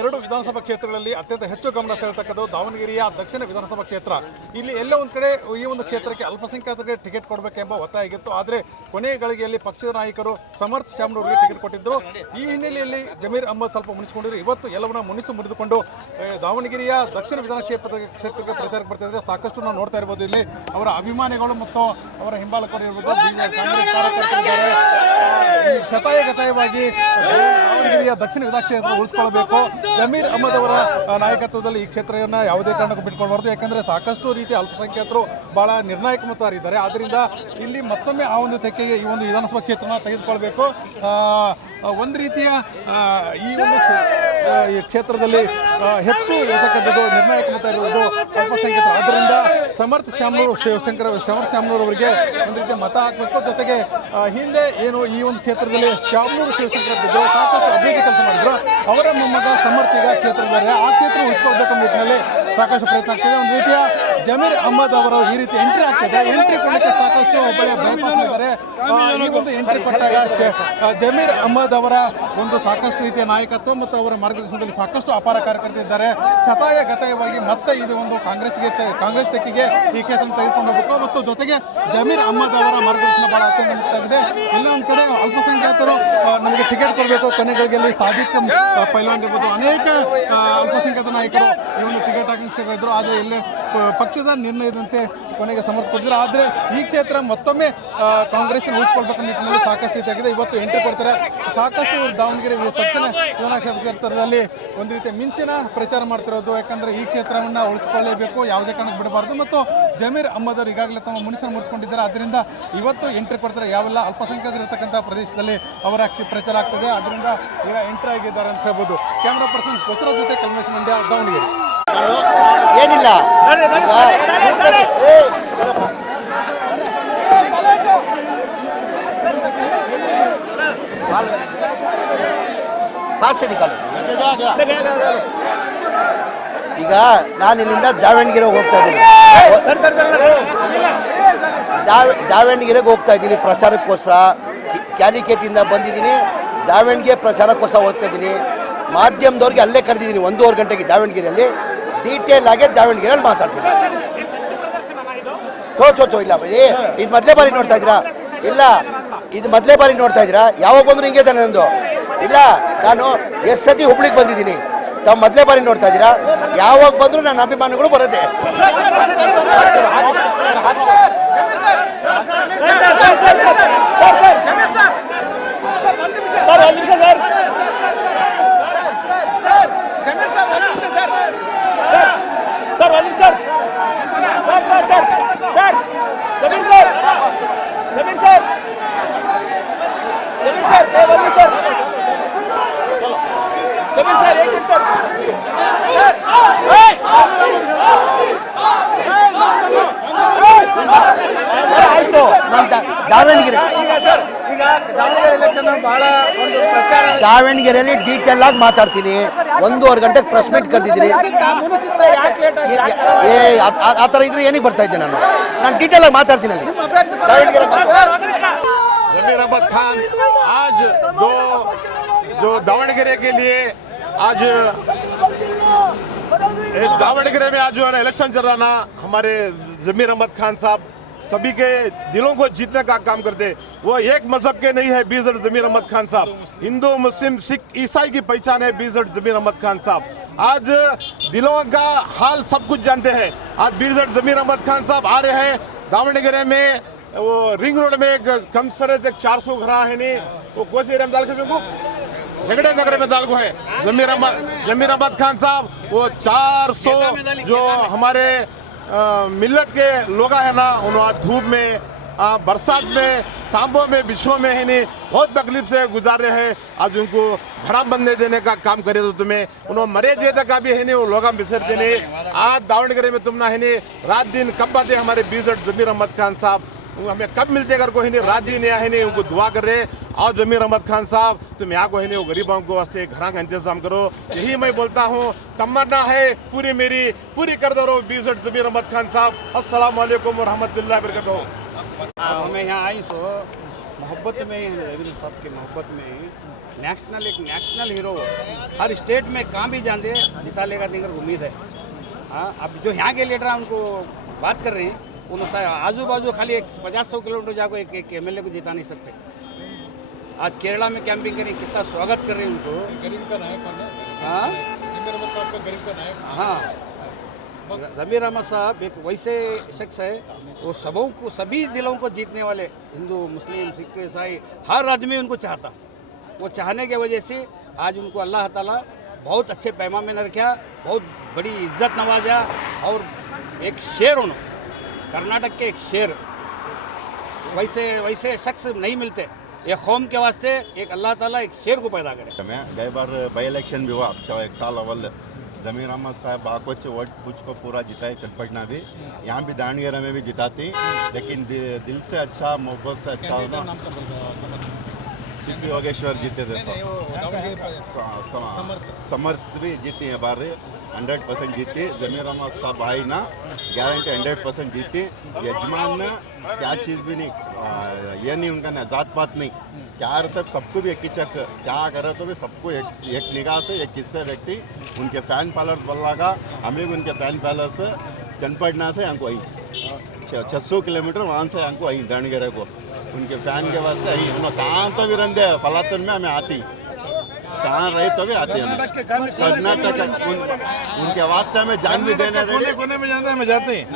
ಎರಡು ವಿಧಾನಸಭಾ ಕ್ಷೇತ್ರಗಳಲ್ಲಿ ಅತ್ಯಂತ ಹೆಚ್ಚು ಗಮನ ಸೆಳೆತಕ್ಕದ್ದು ದಾವಣಗೆರೆಯ ದಕ್ಷಿಣ ವಿಧಾನಸಭಾ ಕ್ಷೇತ್ರ. ಇಲ್ಲಿ ಎಲ್ಲ ಒಂದು ಕಡೆ ಈ ಒಂದು ಕ್ಷೇತ್ರಕ್ಕೆ ಅಲ್ಪಸಂಖ್ಯಾತರಿಗೆ ಟಿಕೆಟ್ ಕೊಡಬೇಕೆಂಬ ಒತ್ತಾಯ ಆಗಿತ್ತು. ಆದರೆ ಕೊನೆಯ ಗಳಿಗೆಯಲ್ಲಿ ಪಕ್ಷದ ನಾಯಕರು ಸಮರ್ಥ ಶ್ಯಾಮ್ನವರಿಗೆ ಟಿಕೆಟ್ ಕೊಟ್ಟಿದ್ದರು. ಈ ಹಿನ್ನೆಲೆಯಲ್ಲಿ ಜಮೀರ್ ಅಹ್ಮದ್ ಸ್ವಲ್ಪ ಮುನಿಸಿಕೊಂಡಿದ್ರು. ಇವತ್ತು ಎಲ್ಲವನ್ನ ಮುರಿದುಕೊಂಡು ದಾವಣಗೆರೆಯ ದಕ್ಷಿಣ ವಿಧಾನ ಕ್ಷೇತ್ರಕ್ಕೆ ಪ್ರಚಾರಕ್ಕೆ ಬರ್ತಿದ್ದಾರೆ. ಸಾಕಷ್ಟು ನಾವು ನೋಡ್ತಾ ಇರ್ಬೋದು. ಇಲ್ಲಿ ಅವರ ಅಭಿಮಾನಿಗಳು ಮತ್ತು ಅವರ ಹಿಂಬಾಲಕರು ಇರ್ಬೋದು, ಕಾಂಗ್ರೆಸ್ ಕಾರ್ಯಕರ್ತರಿದ್ದಾರೆ. ಶತಾಯಗತಾಯವಾಗಿ ದಾವಣಗೆರೆಯ ದಕ್ಷಿಣ ವಿಧಾನ ಕ್ಷೇತ್ರ ಉಳಿಸಿಕೊಳ್ಳಬೇಕು. ಜಮೀರ್ ಅಹ್ಮದ್ ಅವರ ನಾಯಕತ್ವದಲ್ಲಿ ಈ ಕ್ಷೇತ್ರವನ್ನು ಯಾವುದೇ ಕಾರಣಕ್ಕೂ ಬಿಟ್ಕೊಳ್ಬಾರ್ದು. ಯಾಕಂದರೆ ಸಾಕಷ್ಟು ರೀತಿಯ ಅಲ್ಪಸಂಖ್ಯಾತರು ಬಹಳ ನಿರ್ಣಾಯಕ ಮತದಾರರಿದ್ದಾರೆ. ಆದ್ದರಿಂದ ಇಲ್ಲಿ ಮತ್ತೊಮ್ಮೆ ಆ ಒಂದು ತೆಕ್ಕೆಗೆ ಈ ಒಂದು ವಿಧಾನಸಭಾ ಕ್ಷೇತ್ರನ ತೆಗೆದುಕೊಳ್ಬೇಕು. ಒಂದು ರೀತಿಯ ಈ ಒಂದು ಈ ಕ್ಷೇತ್ರದಲ್ಲಿ ಹೆಚ್ಚು ಇರತಕ್ಕಂಥದ್ದು ನಿರ್ಣಾಯಕ ಮತ ಇರುವುದು ಅಲ್ಪಸಂಖ್ಯಾತರು. ಆದ್ದರಿಂದ ಸಮರ್ಥ ಶ್ಯಾಮ್ನೂರ್ ಅವರಿಗೆ ಒಂದು ರೀತಿಯ ಮತ ಹಾಕಬೇಕು. ಜೊತೆಗೆ ಹಿಂದೆ ಏನು ಈ ಒಂದು ಕ್ಷೇತ್ರದಲ್ಲಿ ಶ್ಯಾಮ್ನೂರು ಶಿವಶಂಕರ್ ಇದ್ದರು, ಸಾಕಷ್ಟು ಅಭಿವೃದ್ಧಿ ಕೆಲಸ ಮಾಡಿದ್ರು. ಅವರ ಮೊಮ್ಮಗ ಸಮರ್ಥ ಈಗ ಕ್ಷೇತ್ರದಲ್ಲಿ ಆ ಕ್ಷೇತ್ರ ಉಳಿಸ್ಕೊಳ್ಬೇಕು ನಿಟ್ಟಿನಲ್ಲಿ ಸಾಕಷ್ಟು ಪ್ರಯತ್ನ ಆಗ್ತಿದೆ. ಒಂದು ರೀತಿಯ ಜಮೀರ್ ಅಹ್ಮದ್ ಅವರು ಈ ರೀತಿ ಎಂಟ್ರಿ ಆಗ್ತಿದೆ. ಎಂಟ್ರಿ ಕೊಡಲಿಕ್ಕೆ ಸಾಕಷ್ಟು ಒಳ್ಳೆಯ ಪ್ರಯತ್ನ ಮಾಡಿದ್ದಾರೆ. ಈ ಒಂದು ಎಂಟ್ರಿ ಕೊಟ್ಟಾಗ ಜಮೀರ್ ಅಹ್ಮದ್ ಅವರ ಒಂದು ಸಾಕಷ್ಟು ರೀತಿಯ ನಾಯಕತ್ವ ಮತ್ತು ಅವರ ಮಾರ್ಗದರ್ಶನದಲ್ಲಿ ಸಾಕಷ್ಟು ಅಪಾರ ಕಾರ್ಯಕರ್ತರಿದ್ದಾರೆ. ಶತಾಯಗತಾಯವಾಗಿ ಮತ್ತೆ ಇದು ಒಂದು ಕಾಂಗ್ರೆಸ್ ತೆಕ್ಕಿಗೆ ಈ ಕ್ಷೇತ್ರ ತೆಗೆದುಕೊಂಡು ಹೋಗಬೇಕು. ಮತ್ತು ಜೊತೆಗೆ ಜಮೀರ್ ಅಹ್ಮದ್ ಅವರ ಮಾರ್ಗದರ್ಶನ ಬಹಳ ಅತ್ಯಂತ. ಎಲ್ಲ ಒಂದು ಕಡೆ ಅಲ್ಪಸಂಖ್ಯಾತರು ನಮಗೆ ಟಿಕೆಟ್ ಕೊಡಬೇಕು. ಕೊನೆಗಳಿಗೆ ಸಾದಿಕ್ ಪೈಲ್ವಾನ್ ಇರ್ಬೋದು, ಅನೇಕ ಅಲ್ಪಸಂಖ್ಯಾತ ನಾಯಕರು ಈ ಒಂದು ಟಿಕೆಟ್ ಆಕಾಂಕ್ಷಿಗಳಿದ್ದರು. ಆದರೆ ಇಲ್ಲಿ ಪಕ್ಷದ ನಿರ್ಣಯದಂತೆ ಕೊನೆಗೆ ಸಮರ್ಥ ಕೊಡ್ತಾರೆ. ಆದರೆ ಈ ಕ್ಷೇತ್ರ ಮತ್ತೊಮ್ಮೆ ಕಾಂಗ್ರೆಸ್ ಉಳಿಸ್ಕೊಳ್ಬೇಕು ನಿಟ್ಟಿನಲ್ಲಿ ಸಾಕಷ್ಟು ರೀತಿಯಾಗಿದೆ. ಇವತ್ತು ಎಂಟ್ರಿ ಕೊಡ್ತಾರೆ. ಸಾಕಷ್ಟು ದಾವಣಗೆರೆ ದಕ್ಷಿಣ ವಿಧಾನಸಭಾ ಕ್ಷೇತ್ರದಲ್ಲಿ ಒಂದು ರೀತಿಯ ಮಿಂಚಿನ ಪ್ರಚಾರ ಮಾಡ್ತಿರೋದು. ಯಾಕಂದರೆ ಈ ಕ್ಷೇತ್ರವನ್ನು ಉಳಿಸ್ಕೊಳ್ಳೇಬೇಕು, ಯಾವುದೇ ಕಾರಣಕ್ಕೆ ಬಿಡಬಾರ್ದು. ಮತ್ತು ಜಮೀರ್ ಅಹ್ಮದ್ ಅವರು ಈಗಾಗಲೇ ತಮ್ಮ ಮುನಿಸನ್ನು ಮುರಿಸ್ಕೊಂಡಿದ್ದಾರೆ. ಆದ್ದರಿಂದ ಇವತ್ತು ಎಂಟ್ರಿ ಕೊಡ್ತಾರೆ. ಯಾವೆಲ್ಲ ಅಲ್ಪಸಂಖ್ಯಾತರು ಇರತಕ್ಕಂಥ ಪ್ರದೇಶದಲ್ಲಿ ಅವರ ಪ್ರಚಾರ ಆಗ್ತದೆ. ಅದರಿಂದ ಈಗ ಎಂಟ್ರಿ ಆಗಿದ್ದಾರೆ ಅಂತ ಹೇಳ್ಬೋದು. ಕ್ಯಾಮ್ರಾ ಪರ್ಸನ್ ಹೊಸರ ಜೊತೆ ಕಲ್ಮೇಶ್ ಮಂಡ್ಯ, ದಾವಣಗೆರೆ. ಏನಿಲ್ಲ ಈಗ ನಾನು ಇಲ್ಲಿಂದ ದಾವಣಗೆರೆಗೆ ಹೋಗ್ತಾ ಇದ್ದೀನಿ. ದಾವಣಗೆರೆಗೆ ಹೋಗ್ತಾ ಇದ್ದೀನಿ ಪ್ರಚಾರಕ್ಕೋಸ್ಕರ. ಕ್ಯಾಲಿಕೇಟಿಂದ ಬಂದಿದ್ದೀನಿ. ದಾವಣಗೆರೆ ಪ್ರಚಾರಕ್ಕೋಸ್ಕರ ಹೋಗ್ತಾ ಇದ್ದೀನಿ. ಮಾಧ್ಯಮದವ್ರಿಗೆ ಅಲ್ಲೇ ಕರೆದಿದ್ದೀನಿ 1:30 ಗಂಟೆಗೆ ದಾವಣಗೆರೆಯಲ್ಲಿ. ಡೀಟೇಲ್ ಆಗಿ ದಾವಣಗೆರೆಯಲ್ಲಿ ಮಾತಾಡ್ತೀನಿ. ಇಲ್ಲ ಬರೀ ಇದು ಮೊದಲೇ ಬಾರಿ ನೋಡ್ತಾ ಇದ್ದೀರಾ? ಇಲ್ಲ, ಇದು ಮೊದಲೇ ಬಾರಿ ನೋಡ್ತಾ ಇದ್ದೀರಾ? ಯಾವಾಗ ಬಂದ್ರು ಹಿಂಗೆ ತಾನೆ ನಂದು. ಇಲ್ಲ, ನಾನು ಎಷ್ಟು ಸತಿ ಹುಬ್ಳಿಗೆ ಬಂದಿದ್ದೀನಿ. ತಾವು ಮೊದಲೇ ಬಾರಿ ನೋಡ್ತಾ ಇದ್ದೀರಾ? ಯಾವಾಗ ಬಂದ್ರು ನನ್ನ ಅಭಿಮಾನಿಗಳು ಬರುತ್ತೆ. ಆಯ್ತು, ದಾವಣಗೆರೆಯಲ್ಲಿ ಡೀಟೇಲ್ ಆಗಿ ಮಾತಾಡ್ತೀನಿ. 1:30 ಗಂಟೆಗೆ ಪ್ರೆಸ್ ಮೀಟ್ ಕರೆದಿದ್ದೀನಿ. ಆ ಥರ ಇದ್ರೆ ಏನಿಗೆ ಬರ್ತಾ ಇದ್ದೆ ನಾನು ಡೀಟೇಲ್ ಆಗಿ ಮಾತಾಡ್ತೀನಿ ಅಲ್ಲಿ ದಾವಣಗೆರೆ. जमीर अहमद खान आज जो दावणगेरे के लिए आज दावणगेरे में आज जो है इलेक्शन चल रहा ना, हमारे जमीर अहमद खान साहब सभी के दिलों को जीतने का काम करते। वो एक मजहब के नहीं है बीजेड जमीर अहमद खान साहब। हिंदू, मुस्लिम, सिख, ईसाई की पहचान है बीजेड जमीर अहमद खान साहब। आज दिलों का हाल सब कुछ जानते हैं। आज बीजेड जमीर अहमद खान साहब आ रहे हैं दावणगेरे में। वो रिंग रोड में एक कम सरे 400 घर है नहीं, वो कोई से रमजाल के झगड़े नगर में दाल को है जमीर अहमद खान साहब। वो 400 जो हमारे मिल्लत के लोग है ना, उन्होंने धूप में, बरसात में, सांबों में, बिछों में है नहीं बहुत तकलीफ से गुजार रहे हैं। आज उनको घड़ा बंदे देने का काम करे तो तुम्हें उन्होंने मरे जेदा का भी है नहीं, वो लोग बिसर देने। आज दावणगेरे में तुम ना है नहीं रात दिन कब बातें हमारे बीजेड जमीर अहमद खान साहब वो हमें कब मिलते अगर कोई नहीं राजी नहीं है नहीं उनको दुआ कर रहे और जमीर अहमद खान साहब तुम यहाँ कोई नहीं वो गरीबों को वास्ते घर का इंतजाम करो यही मैं बोलता हूँ तमन्ना है पूरी मेरी पूरी कर दो बीजेड जमीर अहमद खान साहब अस्सलाम वालेकुम व रहमतुल्लाहि व बरकातहू। हमें यहाँ आई सो मोहब्बत में ही रवींद्र साहब की मोहब्बत में ही एक नेशनल हीरो हर स्टेट में कहाँ भी जान दे जिता लेगा देंगे उम्मीद है। हाँ अब जो यहाँ के लीडर हैं उनको बात कर रहे हैं उन्होंने आजू बाजू खाली 50-100 किलोमीटर जाकर एक एमएलए को जिता नहीं सकते। आज केरला में कैंपिंग करें कितना स्वागत कर रहे हैं उनको। गरीब का नायक कौन है? हाँ जमीर अहमद साहब का गरीब का नायक। हाँ जमीर अहमद साहब एक वैसे शख्स है वो सबों को सभी दिलों को जीतने वाले हिंदू मुस्लिम सिख ईसाई हर आदमी उनको चाहता। वो चाहने की वजह से आज उनको अल्लाह ताला बहुत अच्छे पैमाने में रखा बहुत बड़ी इज्जत नवाजा और एक शेर उन्होंने कर्नाटक के एक शेर वैसे शख्स नहीं मिलते। ये कौम के वास्ते एक अल्लाह ताला एक शेर को पैदा करे। मैं गई बार बाई इलेक्शन भी हुआ अच्छा 1 साल अव्वल जमीर अहमद साहब आकोच वोट कुछ को पूरा जिताए चटपटना भी यहाँ भी दानगेरा में भी जिताती लेकिन दिल से अच्छा मोहब्बत से अच्छा होना सीपी योगेश्वर जीते थे समर्थ भी जीती है बार 100% जीती जमीर अहमद साहब आई ना गारंटी 100% जीती। यजमान ने क्या चीज़ भी नहीं ये नहीं उनका ना जात पात नहीं क्या रहता सबको भी एक ही चक क्या करे तो भी सबको एक निगाह से एक किस्से व्यक्ति उनके फैन फॉलोअर्स बोला का हमें भी उनके फैन फॉलोअर्स चनपटना से हमको आई 600 किलोमीटर वहाँ से हमको आई दानगेरे को उनके फैन के वास्ते आई हम कहाँ तो भी रहते फलातन में हमें आती कहाँ रहे तो भी आती हमें कर्नाटक उनके वास्ते हमें जान भी देने कोने में जाते हैं, हमें जाते हैं।